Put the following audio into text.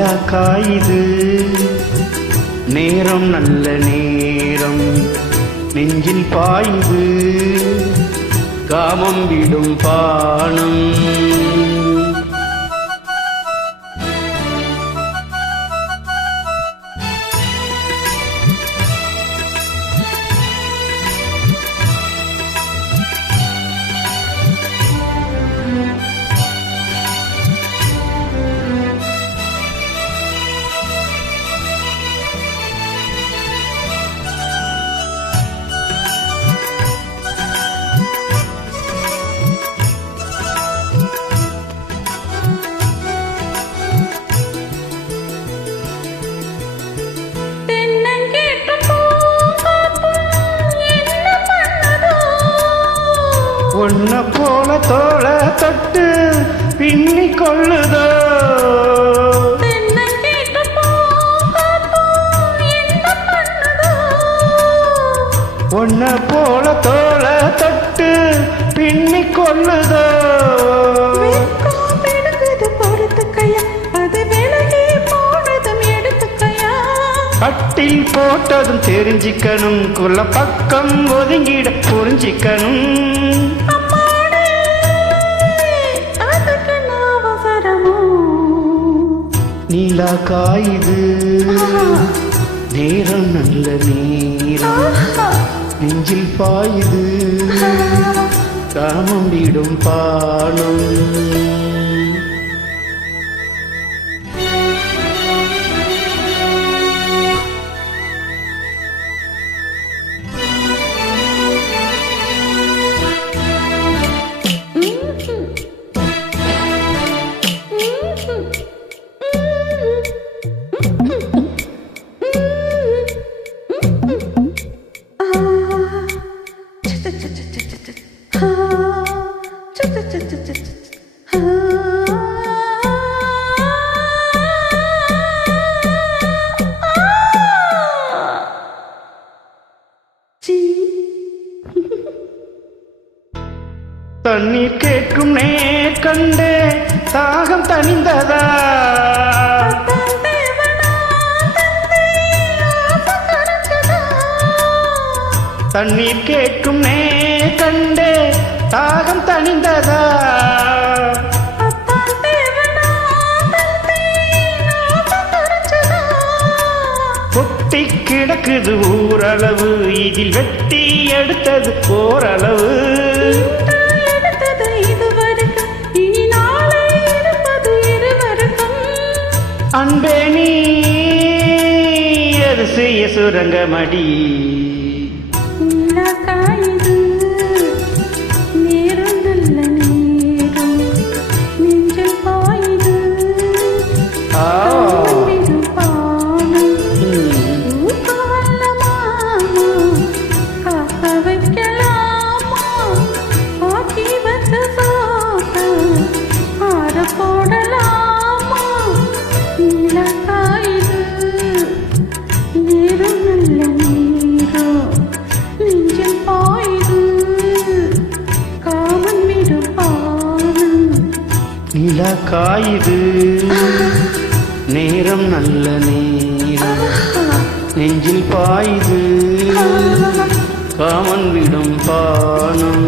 நிலா காயுது நேரம் நல்ல நேரம் நெஞ்சில் பாயுது காமம் விடும் பானம் உன்ன போல தோள தொட்டு பின்னி கொள்ளுதோ உன்ன போல தோள தொட்டு பின்னி கொள்ளுதோ கட்டில் போட்டதும் தெரிஞ்சிக்கணும் குள்ள பக்கம் ஒதுங்கிட புரிஞ்சிக்கணும் நிலா காயுது நேரம் நல்ல நேரம் நெஞ்சில் பாயுது காமம் விடும் பானம் தண்ணீர் கேட்கும் நேர் கண்டே தாகம் தணிந்ததா தண்ணீர் கேட்கும் நேர் கண்டே தாகம் தணிந்ததா கொட்டி கிடக்குது ஊரளவு இதில் வெட்டி எடுத்தது ஓரளவு அன்பே நீ அது செய்ய சுரங்கமடி நேரம் நல்ல நேரம் நெஞ்சில் பாயுது காக்க வைக்கலாமா ஆக்கி வந்த சோக ஆற போடலாமா நிலா காயுது நேரம் நல்ல நேரம் நெஞ்சில் பாயுது காமன் விடும் பானம் நிலா காயுது நேரம் நல்ல நேரம் நெஞ்சில் பாயுது காமன் விடும் பானம்